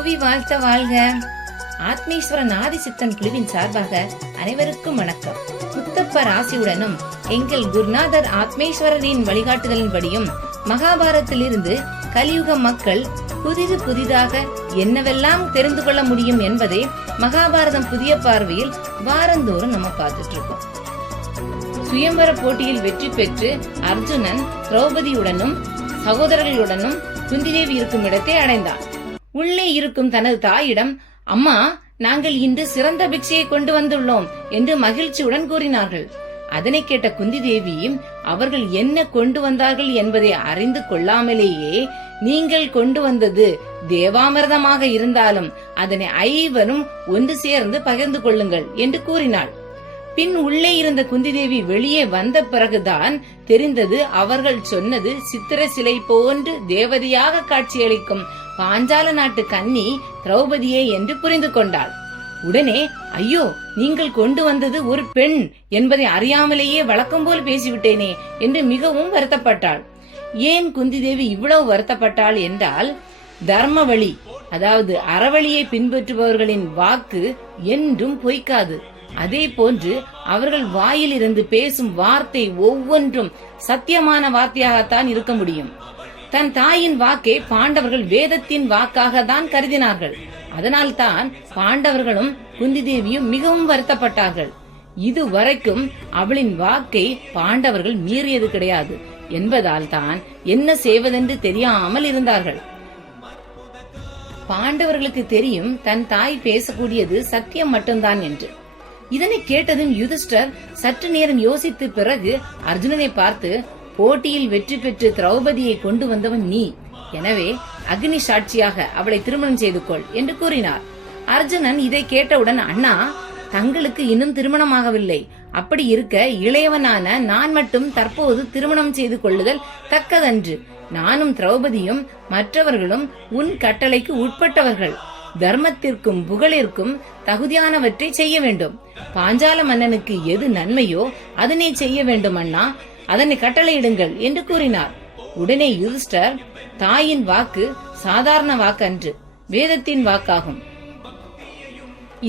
புவி வாழ்த்த வாழ்க. ஆத்மீஸ்வரன் ஆதிசித்தன் குழுவின் சார்பாக அனைவருக்கும் வணக்கம். முத்தப்பர் ராசியுடனும் எங்கள் குருநாதர் ஆத்மேஸ்வரரின் வழிகாட்டுதலின்படியும் மகாபாரத்திலிருந்து கலியுக மக்கள் புதிது புதிதாக என்னவெல்லாம் தெரிந்து கொள்ள முடியும் என்பதை மகாபாரதம் புதிய பார்வையில் வாரந்தோறும் நம்ம பார்த்துட்டு இருக்கோம் சுயம்பர போட்டியில் வெற்றி பெற்று அர்ஜுனன் திரௌபதியுடனும் சகோதரர்களுடனும் குந்திதேவி இருக்கும் இடத்தை அடைந்தான். உள்ளே இருக்கும் தனது தாயிடம் அம்மா நாங்கள் இன்று சிறந்த பிக்ஷையை கொண்டு வந்துள்ளோம் என்று மகிழ்ச்சியுடன் கூறினார்கள். அதனை கேட்ட குந்தி தேவி அவர்கள் என்ன கொண்டு வந்தார்கள் என்பதை அறிந்து கொள்ளாமலேயே நீங்கள் கொண்டு வந்தது தேவாமிர்தமாக இருந்தாலும் அதனை ஐவரும் ஒன்று சேர்ந்து பகிர்ந்து கொள்ளுங்கள் என்று கூறினாள். பின் உள்ளே இருந்த குந்திதேவி வெளியே வந்த பிறகுதான் தெரிந்தது அவர்கள் சொன்னது சித்திர சிலை போன்று தேவதையாக காட்சியளிக்கும் பாஞ்சால நாட்டு கன்னி திரௌபதியே என்று புரிந்து கொண்டாள். உடனே ஐயோ நீங்கள் கொண்டு வந்தது ஒரு பெண் என்பதை அறியாமலேயே வழக்கம் போல் பேசிவிட்டேனே என்று மிகவும் வருத்தப்பட்டாள். ஏன் குந்திதேவி இவ்வளவு வருத்தப்பட்டாள் என்றால் தர்ம வழி அதாவது அறவழியை பின்பற்றுபவர்களின் வாக்கு என்றும் பொய்க்காது. அதே போன்று அவர்கள் வாயிலிருந்து பேசும் வார்த்தை ஒவ்வொன்றும் சத்தியமான வார்த்தையாகத்தான் இருக்க முடியும். தன் தாயின் வாக்கை பாண்டவர்கள் வேதத்தின் வாக்காக தான் கருதினார்கள். அதனால்தான் பாண்டவர்களும் குந்தி தேவியும் மிகவும் வருத்தப்பட்டார்கள். இதுவரைக்கும் அவளின் வாக்கை பாண்டவர்கள் மீறியது கிடையாது என்பதால் தான் என்ன செய்வதென்று தெரியாமல் இருந்தார்கள். பாண்டவர்களுக்கு தெரியும் தன் தாய் பேசக்கூடியது சத்தியம் மட்டும்தான் என்று. இதனை கேட்டதும் யுதிஷ்டர் சற்று நேரம் யோசித்து பிறகு அர்ஜுனனை பார்த்து போட்டியில் வெற்றி பெற்று திரௌபதியை கொண்டு வந்தவன் நீ. எனவே அக்னி சாட்சியாக அவளை திருமணம் செய்து கொள் என்று கூறினார். அர்ஜுனன் இதை கேட்டவுடன் அண்ணா தங்களுக்கு இன்னும் திருமணமாகவில்லை. அப்படி இருக்க இளையவனான நான் மட்டும் தற்போது திருமணம் செய்து கொள்ளுதல் தக்கதன்று. நானும் திரௌபதியும் மற்றவர்களும் உன் கட்டளைக்கு உட்பட்டவர்கள். தர்மத்திற்கும் புகழிற்கும் தகுதியானவற்றை செய்ய வேண்டும். பாஞ்சால மன்னனுக்கு எது நன்மையோ அதனை செய்ய வேண்டும் அண்ணா. அதனை கட்டளையிடுங்கள் என்று கூறினார். உடனே யுதிஷ்டர் தாயின் வாக்கு சாதாரண வாக்கு அன்று வேதத்தின் வாக்காகும்.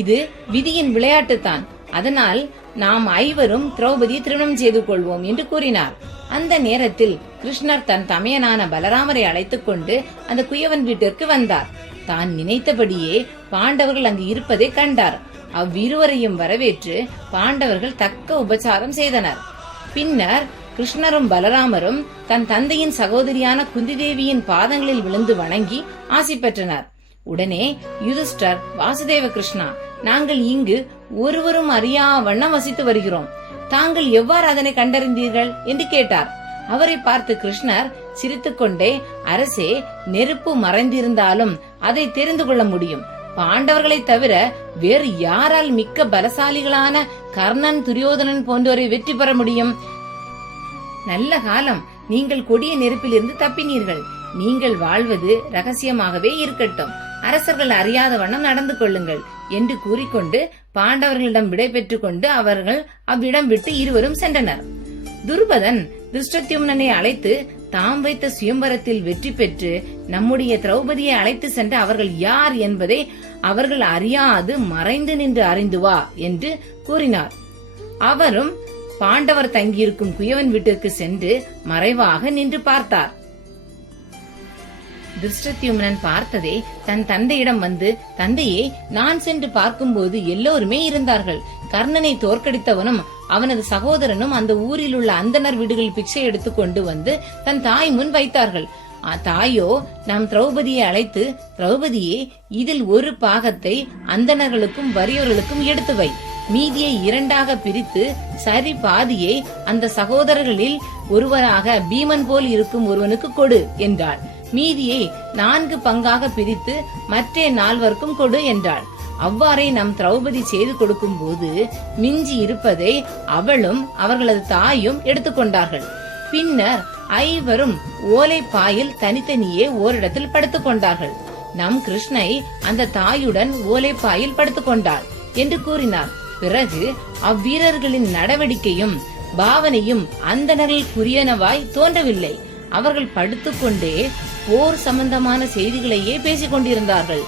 இது விதியின் விளையாட்டுத்தான். அதனால் நாம் ஐவரும் திரௌபதி திருமணம் செய்து கொள்வோம் என்று கூறினார். அந்த நேரத்தில் கிருஷ்ணர் தன் தமையனான பலராமரை அழைத்துக் கொண்டு அந்த குயவன் வீட்டிற்கு வந்தார். தான் நினைத்தபடியே பாண்டவர்கள் அங்கு இருப்பதை கண்டார். அவ்விருவரையும் வரவேற்று பாண்டவர்கள் தக்க உபச்சாரம் செய்தனர். பின்னர் கிருஷ்ணரும் பலராமரும் தன் தந்தையின் சகோதரியான குந்திதேவியின் பாதங்களில் விழுந்து வணங்கி ஆசி பெற்றனர். உடனே யுதிஷ்டர் வாசுதேவ கிருஷ்ணா நாங்கள் இங்கு ஒருவரும் அறியா வண்ணம் வசித்து வருகிறோம். தாங்கள் எவ்வாறு அதனை கண்டறிந்தீர்கள்? என்று கேட்டார். அவரை பார்த்து கிருஷ்ணர் சிரித்துக்கொண்டே அரசே நெருப்பு மறைந்திருந்தாலும் அதை தெரிந்து கொள்ள முடியும். பாண்டவர்களை தவிர வேறு யாரால் மிக்க பலசாலிகளான கர்ணன் துரியோதனன் போன்றோரை வெற்றி பெற முடியும்? நல்ல காலம். நீங்கள் கொடிய நெருப்பிலிருந்து தப்பினீர்கள். நீங்கள் வாழ்வது ரகசியமாகவே இருக்கட்டும். அரசர்கள் அறியாத வண்ணம் நடந்து கொள்ளுங்கள் என்று கூறிக்கொண்டு பாண்டவர்களிடம் விடை பெற்றுக் கொண்டு அவர்கள் அவ்விடம் விட்டு இருவரும் சென்றனர். துருபதன் திருஷ்டத்யும்னனை அழைத்து தாம் வைத்த சுயம்பரத்தில் வெற்றி பெற்று நம்முடைய திரௌபதியை அழைத்து சென்ற அவர்கள் யார் என்பதை அவர்கள் அறியாது மறைந்து நின்று அறிந்து வா என்று கூறினார். அவரும் பாண்டவர் தங்கியிருக்கும் குயவன் வீட்டிற்கு சென்று மறைவாக நின்று பார்த்தார். திருஷ்டத்யும்னன் பார்த்ததே தன் தந்தையிடம் வந்து தந்தையே நான் சென்று பார்க்கும்போது எல்லோருமே இருந்தார்கள். கர்ணனை தோற்கடித்தவனும் அவனது சகோதரனும் அந்த ஊரில் உள்ள அந்தனர் வீடுகளில் பிச்சை எடுத்து கொண்டு வந்து தன் தாய் முன் வைத்தார்கள். தாயோ நாம் திரௌபதியை அழைத்து திரௌபதியே இதில் ஒரு பாகத்தை அந்தணர்களுக்கும் வறியவர்களுக்கும் எடுத்து வை. மீதியை இரண்டாக பிரித்து சரி பாதியை அந்த சகோதரர்களில் ஒருவராக பீமன் போல் இருக்கும் ஒருவனுக்கு கொடு என்றாள். மீதியை நான்கு பங்காக பிரித்து மற்றே நால்வருக்கும் கொடு என்றாள். அவ்வாறே நம் திரௌபதி செய்து கொடுக்கும் போது மிஞ்சி இருப்பதை அவளும் அவர்களது தாயும் எடுத்துக்கொண்டார்கள். பின்னர் ஐவரும் ஓலை பாயில் தனித்தனியே ஓரிடத்தில் படுத்துக் கொண்டார்கள். நம் கிருஷ்ணை அந்த தாயுடன் ஓலை பாயில் படுத்துக் கொண்டாள் என்று கூறினார். பிறகு அவ்வீரர்களின் நடவடிக்கையும் பாவனையும் அந்தணர்களுக்குரியனவாய் தோன்றவில்லை. அவர்கள் படுத்துக்கொண்டே போர் சம்பந்தமான செய்திகளையே பேசிக் கொண்டிருந்தார்கள்.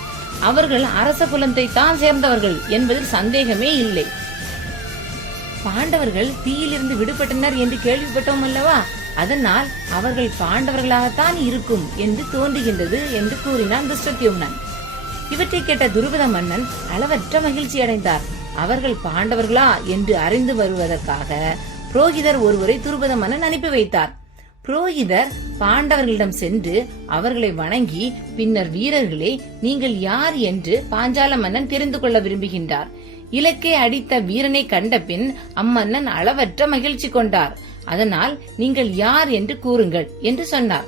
அவர்கள் அரச குலத்தை தான் சேர்ந்தவர்கள் என்பதில் சந்தேகமே இல்லை. பாண்டவர்கள் தீயிலிருந்து விடுபட்டனர் என்று கேள்விப்பட்டோம் அல்லவா? அதனால் அவர்கள் பாண்டவர்களாகத்தான் இருக்கும் என்று தோன்றுகின்றது என்று கூறினான் துஷ்டத்யும்னன். இவற்றை கேட்ட துருபத மன்னன் அளவற்ற மகிழ்ச்சி அடைந்தார் அவர்கள் பாண்டவர்களா என்று அறிந்து வருவதற்காக புரோகிதர் ஒருவரை துருபத மன்னன் அனுப்பி வைத்தார். புரோகிதர் பாண்டவர்களிடம் சென்று அவர்களை வணங்கி பின்னர் வீரர்களே நீங்கள் யார் என்று பாஞ்சால மன்னன் தெரிந்து கொள்ள விரும்புகின்றார். இலக்கை அடித்த வீரனை கண்ட பின் அம்மன்னன் அளவற்ற மகிழ்ச்சி கொண்டார். அதனால் நீங்கள் யார் என்று கூறுங்கள் என்று சொன்னார்.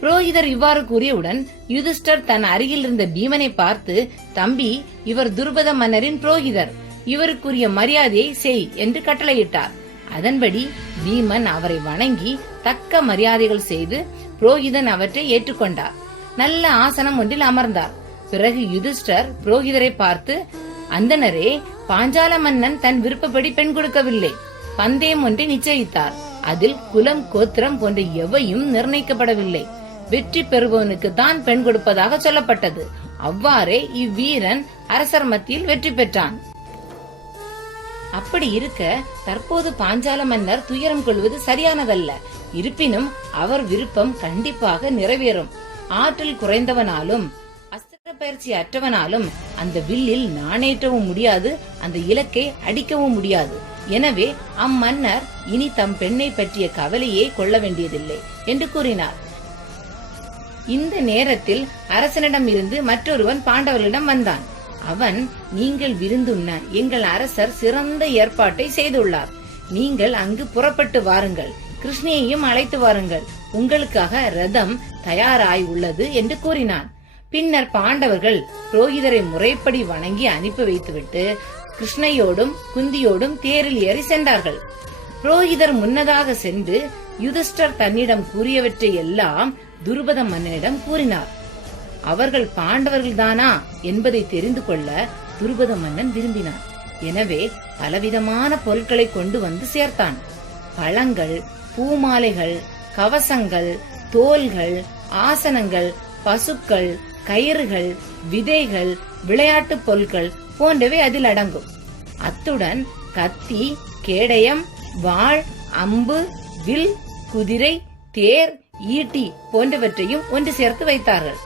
புரோகிதர் இவ்வாறு கூறியவுடன் யுதிஷ்டர் தன் அருகில் இருந்த பீமனை பார்த்து தம்பி இவர் துருபத மன்னரின் புரோகிதர். இவருக்குரிய மரியாதையை செய் என்று கட்டளையிட்டார். அதன்படி பீமன் அவரை வணங்கி தக்க மரியாதைகள் செய்து புரோகிதன் அவற்றை ஏற்றுக்கொண்டார். நல்ல ஆசனம் ஒன்றில் அமர்ந்தார். பிறகு யுதிஷ்டர் புரோகிதரை பார்த்து அந்தனரே பாஞ்சால மன்னன் தன் விருப்பப்படி பெண் கொடுக்கவில்லை. பந்தயம் ஒன்றை நிச்சயித்தார். அதில் குலம் கோத்திரம் போன்ற எவையும் நிர்ணயிக்கப்படவில்லை. வெற்றி பெறுபவனுக்கு தான் பெண் கொடுப்பதாக சொல்லப்பட்டது. அவ்வாறே இவ்வீரன் அரசர் மத்தியில் வெற்றி பெற்றான். அப்படி இருக்க தற்போது பாஞ்சால மன்னர் துயரம் கொள்வது சரியானதல்ல. இருப்பினும் அவர் விருப்பம் கண்டிப்பாக நிறைவேறும். ஆற்றல் குறைந்தவனாலும் அஸ்திர பயிற்சி அற்றவனாலும் அந்த வில்லில் நாணேற்றவும் முடியாது அந்த இலக்கை அடிக்கவும் முடியாது. எனவே அம்மன்னர் இனி தம் பெண்ணை பற்றிய கவலையே கொள்ள வேண்டியதில்லை என்று கூறினார். இந்த நேரத்தில் அரசனிடம் இருந்து மற்றொருவன் பாண்டவர்களிடம் வந்தான். அவன் நீங்கள் விருந்துண்ண எங்கள் அரசர் சிறந்த ஏற்பாட்டை செய்துள்ளார். நீங்கள் அங்கு புறப்பட்டு வாருங்கள். கிருஷ்ணியையும் அழைத்து வாருங்கள். உங்களுக்காக ரதம் தயாராய் உள்ளது என்று கூறினான். பின்னர் பாண்டவர்கள் புரோகிதரை முறைப்படி வணங்கி அனுப்பி வைத்துவிட்டு கிருஷ்ணையோடும் குந்தியோடும் தேரில் ஏறி சென்றார்கள். புரோகிதர் முன்னதாக சென்று யுதிஷ்டர் தன்னிடம் கூறியவற்றை எல்லாம் துருபத மன்னனிடம் கூறினார். அவர்கள் பாண்டவர்கள்தானா என்பதை தெரிந்து கொள்ள துருபத மன்னன் விரும்பினான். எனவே பலவிதமான பொருட்களை கொண்டு வந்து சேர்த்தான். பழங்கள் பூமாலைகள் கவசங்கள் தோல்கள் ஆசனங்கள் பசுக்கள் கயிறுகள் விதைகள் விளையாட்டுப் பொருட்கள் போன்றவை அதில் அடங்கும். அத்துடன் கத்தி கேடயம் வாள் அம்பு வில் குதிரை தேர் ஈட்டி போன்றவற்றையும் ஒன்று சேர்த்து வைத்தார்கள்.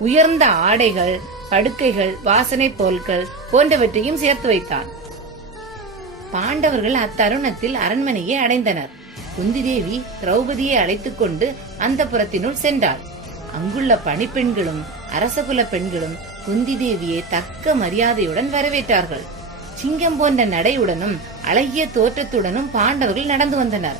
உயர்ந்த ஆடைகள் படுக்கைகள் வாசனை பொருட்கள் போன்றவற்றையும் சேர்த்து வைத்தான். பாண்டவர்கள் அத்தருணத்தில் அரண்மனையை அடைந்தனர். குந்தி தேவி திரௌபதியை அழைத்துக் கொண்டு அந்த புறத்தினுள் சென்றாள். அங்குள்ள பணிப்பெண்களும் அரசகுல பெண்களும் குந்தி தேவியை தக்க மரியாதையுடன் வரவேற்றார்கள். சிங்கம் போன்ற நடையுடனும் அழகிய தோற்றத்துடனும் பாண்டவர்கள் நடந்து வந்தனர்.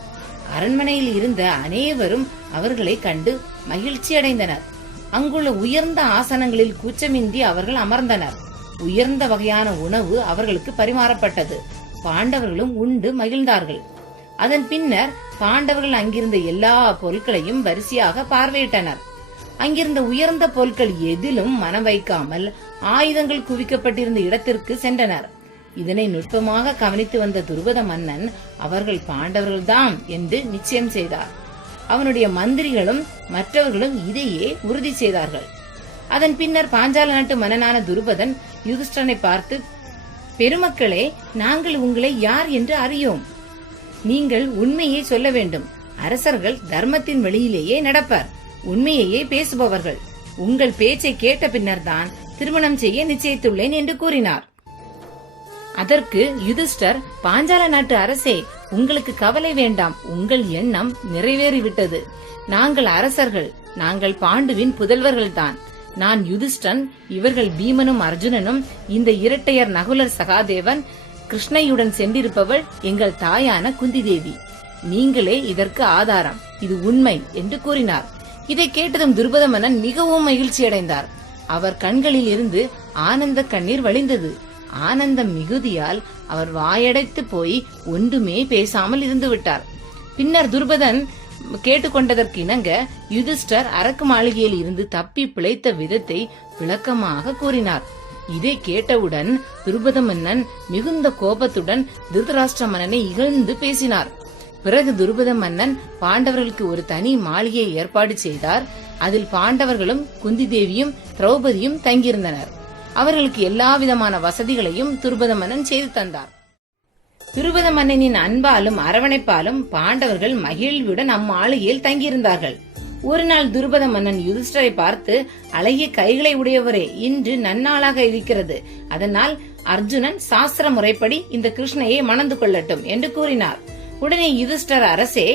அரண்மனையில் இருந்த அனைவரும் அவர்களை கண்டு மகிழ்ச்சி அடைந்தனர் அங்குள்ள உயர்ந்த ஆசனங்களில் கூச்சமின்றி அவர்கள் அமர்ந்தனர். உயர்ந்த வகையான உணவு அவர்களுக்கு பரிமாறப்பட்டது. பாண்டவர்களும் உண்டு மகிழ்ந்தார்கள். அதன் பின்னர் பாண்டவர்கள் அங்கிருந்த எல்லா பொருட்களையும் வரிசையாக பார்வையிட்டனர். அங்கிருந்த உயர்ந்த பொருட்கள் எதிலும் மனம் வைக்காமல் ஆயுதங்கள் குவிக்கப்பட்டிருந்த இடத்திற்கு சென்றனர். இதனை நுட்பமாக கவனித்து வந்த துருபத மன்னன் அவர்கள் பாண்டவர்கள்தான் என்று நிச்சயம் செய்தார். அவனுடைய மந்திரிகளும் மற்றவர்களும் இதையே உறுதி செய்தார்கள். அதன் பின்னர் பாஞ்சால நாட்டு மன்னனான துருபதன் யுதிஷ்டனை பார்த்து பெருமக்களே நாங்கள் உங்களை யார் என்று அறியோம். நீங்கள் உண்மையை சொல்ல வேண்டும். அரசர்கள் தர்மத்தின் வெளியிலேயே நடப்பர். உண்மையையே பேசுபவர்கள். உங்கள் பேச்சை கேட்ட பின்னர்தான் திருமணம் செய்ய நிச்சயித்துள்ளேன் என்று கூறினார். அதற்கு யுதிஷ்டர் பாஞ்சால நாட்டு அரசே உங்களுக்கு கவலை வேண்டாம். உங்கள் எண்ணம் நிறைவேறிவிட்டது. நாங்கள் அரசர்கள் நாங்கள் பாண்டுவின் புதல்வர்கள்தான். நான் யுதிஷ்டன் இவர்கள் பீமனும் அர்ஜுனனும் இந்த இரட்டையர் நகுலர் சகாதேவன் கிருஷ்ணையுடன் சென்றிருப்பவள் எங்கள் தாயான குந்தி தேவி நீங்களே இதற்கு ஆதாரம். இது உண்மை என்று கூறினார். இதை கேட்டதும் துருபத மன்னன் மிகவும் மகிழ்ச்சி அடைந்தார் அவர் கண்களில் இருந்து ஆனந்த கண்ணீர் வழிந்தது. ஆனந்தம் மிகுதியால் அவர் வாயடைத்து போய் ஒன்றுமே பேசாமல் இருந்து விட்டார் பின்னர் துருபதன் கேட்டுக்கொண்டதற்கு இணங்க யுதிஷ்டர் அரக்கு மாளிகையில் இருந்து தப்பி பிழைத்த விதத்தை விளக்கமாக கூறினார். இதை கேட்டவுடன் துருபத மன்னன் மிகுந்த கோபத்துடன் திருதராஷ்டிர மன்னனை இகழ்ந்து பேசினார். பிறகு துருபத மன்னன் பாண்டவர்களுக்கு ஒரு தனி மாளிகையை ஏற்பாடு செய்தார். அதில் பாண்டவர்களும் குந்தி தேவியும் திரௌபதியும் தங்கியிருந்தனர். அவர்களுக்கு எல்லா விதமான வசதிகளையும் துருபத மன்னன் செய்து தந்தார். துருபத மன்னனின் அன்பாலும் அரவணைப்பாலும் பாண்டவர்கள் மகிழ்வுடன் அம்மாளிகையில் தங்கியிருந்தார்கள். ஒரு நாள் துருபத மன்னன் யுதிஷ்டரை பார்த்து அழகிய கைகளை உடையவரே இன்று நன்னாளாக இருக்கிறது. அதனால் அர்ஜுனன் சாஸ்திர முறைப்படி இந்த கிருஷ்ணையை மணந்து கொள்ளட்டும் என்று கூறினார். உடனே யுதிஷ்டர் அரசே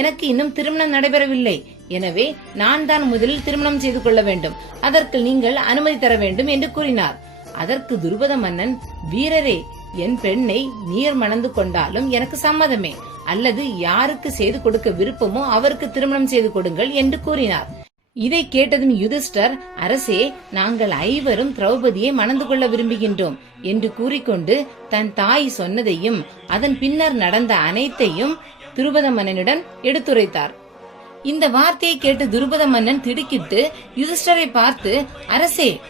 எனக்கு இன்னும் திருமணம் நடைபெறவில்லை. எனவே நான் தான் முதலில் திருமணம் செய்து கொள்ள வேண்டும். அதற்கு நீங்கள் அனுமதி தர வேண்டும் என்று கூறினார். அதற்கு துருபத மன்னன் வீரரே என் பெண்ணை நீர் மணந்து கொண்டாலும் எனக்கு சம்மதமே. அல்லது யாருக்கு செய்து கொடுக்க விருப்பமோ அவருக்கு திருமணம் செய்து கொடுங்கள் என்று கூறினார். இதை கேட்டதும் யுதிஷ்டர் அரசே நாங்கள் ஐவரும் திரௌபதியை மணந்து கொள்ள விரும்புகின்றோம் என்று கூறிக்கொண்டு தன் தாய் சொன்னதையும் அதன் பின்னர் நடந்த அனைத்தையும் துருபத மன்னனிடம் எடுத்துரைத்தார். இந்த வார்த்தையை கேட்டு துருபத மன்னன் திடுக்கிட்டு யுதிஷ்டரை பார்த்து அரசே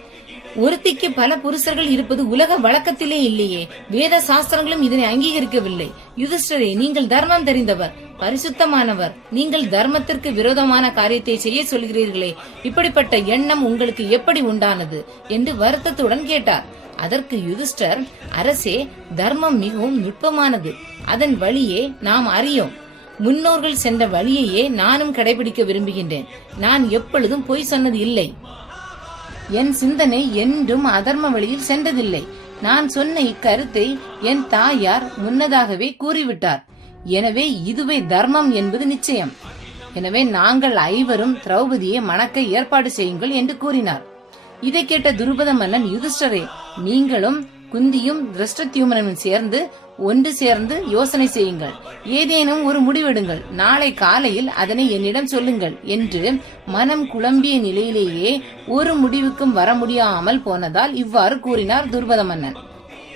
ஒருத்திக்கு பல புருஷர்கள் இருப்பது உலக வழக்கத்திலே இல்லையே. வேத சாஸ்திரங்களும் இதனை அங்கீகரிக்கவில்லை. யுதிஷ்டரே நீங்கள் தர்மம் தெரிந்தவர் பரிசுத்தமானவர். நீங்கள் தர்மத்திற்கு விரோதமான காரியத்தை செய்ய சொல்கிறீர்களே. இப்படிப்பட்ட எண்ணம் உங்களுக்கு எப்படி உண்டானது? என்று வருத்தத்துடன் கேட்டார். அதற்கு யுதிஷ்டர் அரசே தர்மம் மிகவும் நுட்பமானது. அதன் வழியே நாம் அறியோம். முன்னோர்கள் சென்ற வழியையே நானும் கடைபிடிக்க விரும்புகின்றேன். நான் எப்பொழுதும் பொய் சொன்னது இல்லை. என் சிந்தனை என்றும் அதர்ம வழியில் சென்றதில்லை. நான் சொன்ன இக்கருத்தை என் தாயார் முன்னதாகவே கூறிவிட்டார். எனவே இதுவே தர்மம் என்பது நிச்சயம். எனவே நாங்கள் ஐவரும் திரௌபதியை மணக்க ஏற்பாடு செய்யுங்கள் என்று கூறினார். இதை கேட்ட துருபத மன்னன் யுதிஷ்டரே நீங்களும் குந்தியும் திருஷ்டத்யுமனும் சேர்ந்து ஒன்று சேர்ந்து யோசனை செய்யுங்கள். ஏதேனும் ஒரு முடிவெடுங்கள். நாளை காலையில் அதனை என்னிடம் சொல்லுங்கள் என்று மனம் குழம்பிய நிலையிலேயே ஒரு முடிவுக்கும் வர முடியாமல் போனதால் இவ்வாறு கூறினார் துர்பத மன்னன்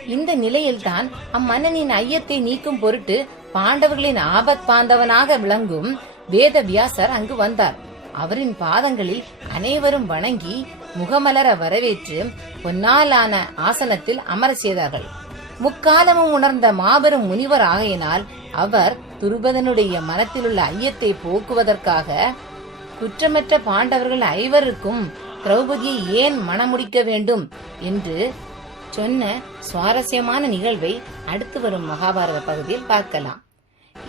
இந்த நிலையில்தான் அம்மன்னனின் ஐயத்தை நீக்கும் பொருட்டு பாண்டவர்களின் ஆபத் பாந்தவனாக விளங்கும் வேத வியாசர் அங்கு வந்தார். அவரின் பாதங்களில் அனைவரும் வணங்கி முகமலர வரவேற்று பொன்னாலான ஆசனத்தில் அமர செய்தார்கள். முக்காலமும் உணர்ந்த மாபெரும் முனிவர் ஆகையினால் அவர் துருபதனுடைய மனத்திலுள்ள ஐயத்தை போக்குவதற்காக குற்றமற்ற பாண்டவர்கள் ஐவருக்கும் திரௌபதியை ஏன் மணமுடிக்க வேண்டும் என்று சொன்ன சுவாரஸ்யமான நிகழ்வை அடுத்து வரும் மகாபாரத பகுதியில் பார்க்கலாம்.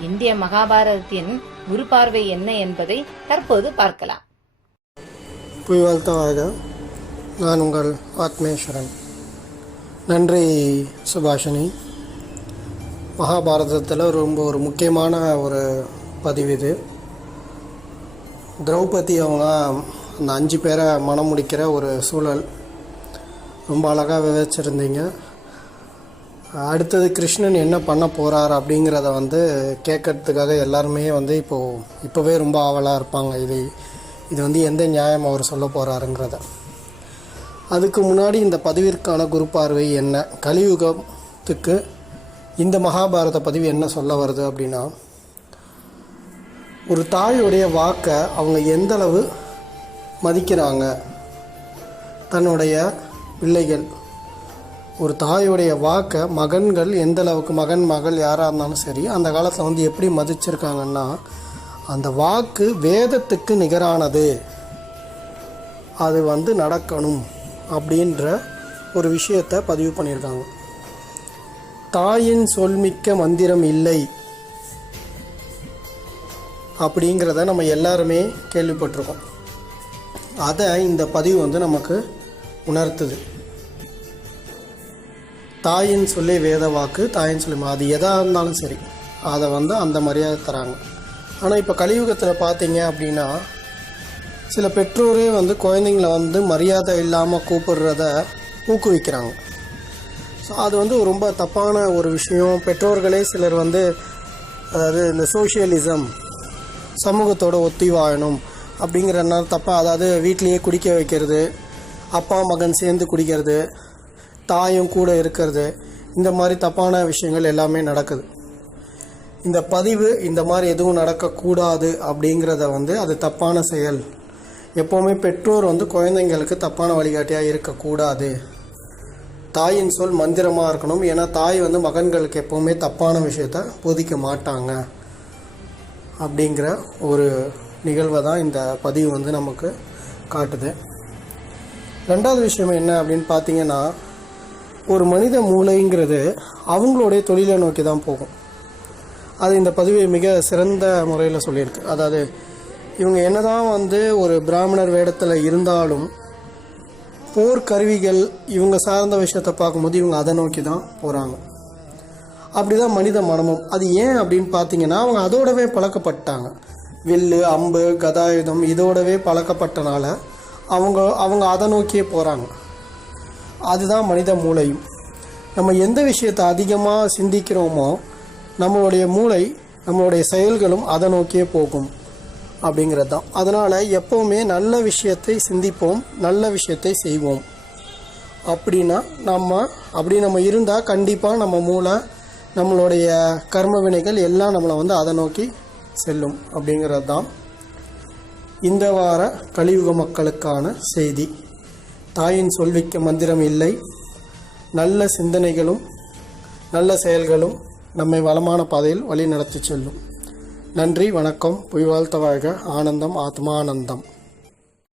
இந்திய மகாபாரதத்தின் குரு பார்வை என்ன என்பதை தற்போது பார்க்கலாம். நான் உங்கள் ஆத்மேஸ்வரன். நன்றி சுபாஷினி. மகாபாரதத்தில் ரொம்ப ஒரு முக்கியமான ஒரு பதிவு இது. திரௌபதி அவங்க அந்த அஞ்சு பேரை மனம் முடிக்கிற ஒரு சூழல். ரொம்ப அழகாக விவரிச்சிருந்தீங்க. அடுத்தது கிருஷ்ணன் என்ன பண்ண போகிறார் அப்படிங்கிறத வந்து கேட்கறதுக்காக எல்லாருமே வந்து இப்போது இப்போவே ரொம்ப ஆவலாக இருப்பாங்க. இது இது வந்து எந்த நியாயம் அவர் சொல்ல போகிறாருங்கிறத அதுக்கு முன்னாடி இந்த பதிவிற்கான குரு பார்வை என்ன? கலியுகத்துக்கு இந்த மகாபாரத பதிவு என்ன சொல்ல வருது அப்படின்னா ஒரு தாயுடைய வாக்கை அவங்க எந்தளவு மதிக்கிறாங்க? தன்னுடைய பிள்ளைகள். ஒரு தாயுடைய வாக்கை மகன்கள் எந்த அளவுக்கு மகன் மகள் யாராக இருந்தாலும் சரி அந்த காலத்தில் வந்து எப்படி மதிச்சிருக்காங்கன்னா அந்த வாக்கு வேதத்துக்கு நிகரானது. அது வந்து நடக்கணும். அப்படின்ற ஒரு விஷயத்தை பதிவு பண்ணியிருக்காங்க. தாயின் சொல்மிக்க மந்திரம் இல்லை அப்படிங்கிறத நம்ம எல்லாருமே கேள்விப்பட்டிருக்கோம். அதை இந்த பதிவு வந்து நமக்கு உணர்த்துது. தாயின் சொல்லி வேத வாக்கு தாயின் சொல்லி அது எதாக இருந்தாலும் சரி அதை வந்து அந்த மரியாதை தராங்க. ஆனால் இப்போ கலியுகத்தில் பார்த்தீங்க அப்படின்னா சில பெற்றோரே வந்து குழந்தைங்கள வந்து மரியாதை இல்லாமல் கூப்பிடுறத ஊக்குவிக்கிறாங்க. ஸோ அது வந்து ரொம்ப தப்பான ஒரு விஷயம். பெற்றோர்களே சிலர் வந்து அதாவது இந்த சோஷியலிசம் சமூகத்தோட ஒத்தி வாழணும் அப்படிங்கிறனால தப்பாக அதாவது வீட்லேயே குடிக்க வைக்கிறது அப்பா மகன் சேர்ந்து குடிக்கிறது தாயும் கூட இருக்கிறது இந்த மாதிரி தப்பான விஷயங்கள் எல்லாமே நடக்குது. இந்த பதிவு இந்த மாதிரி எதுவும் நடக்கக்கூடாது அப்படிங்கிறத வந்து அது தப்பான செயல். எப்போவுமே பெற்றோர் வந்து குழந்தைங்களுக்கு தப்பான வழிகாட்டியாக இருக்கக்கூடாது. தாயின் சொல் மந்திரமாக இருக்கணும். ஏன்னா தாய் வந்து மகன்களுக்கு எப்போவுமே தப்பான விஷயத்த போதிக்க மாட்டாங்க. அப்படிங்கிற ஒரு நிகழ்வை தான் இந்த பதிவு வந்து நமக்கு காட்டுது. ரெண்டாவது விஷயம் என்ன அப்படின்னு பார்த்தீங்கன்னா ஒரு மனித மூளைங்கிறது அவங்களுடைய தொழிலை நோக்கி தான் போகும். அது இந்த பதிவை மிக சிறந்த முறையில் சொல்லியிருக்கு. அதாவது இவங்க என்னதான் வந்து ஒரு பிராமணர் வேடத்தில் இருந்தாலும் போர்க்கருவிகள் இவங்க சார்ந்த விஷயத்தை பார்க்கும்போது இவங்க அதை நோக்கி தான் போகிறாங்க அப்படி தான் மனித மனமும். அது ஏன் அப்படின்னு பார்த்தீங்கன்னா அவங்க அதோடவே பழக்கப்பட்டாங்க. வில்லு அம்பு கதாயுதம் இதோடவே பழக்கப்பட்டனால அவங்க அவங்க அதை நோக்கியே போகிறாங்க அதுதான் மனித மூளையும். நம்ம எந்த விஷயத்தை அதிகமாக சிந்திக்கிறோமோ நம்மளுடைய மூளை நம்மளுடைய செயல்களும் அதை நோக்கியே போகும். அப்படிங்கிறது தான் அதனால் எப்போவுமே நல்ல விஷயத்தை சிந்திப்போம் நல்ல விஷயத்தை செய்வோம். அப்படின்னா நம்ம அப்படி நம்ம இருந்தால் கண்டிப்பாக நம்ம மூளை நம்மளுடைய கர்ம வினைகள் எல்லாம் நம்மளை வந்து அதை நோக்கி செல்லும் அப்படிங்கிறது தான் இந்த வார கலியுக மக்களுக்கான செய்தி. தாயின் சொல்விக்க மந்திரம் இல்லை. நல்ல சிந்தனைகளும் நல்ல செயல்களும் நம்மை வளமான பாதையில் வழி நடத்தி செல்லும். நன்றி வணக்கம் புய்வாழ்த்த வாழ்க ஆனந்தம் ஆத்மானந்தம்.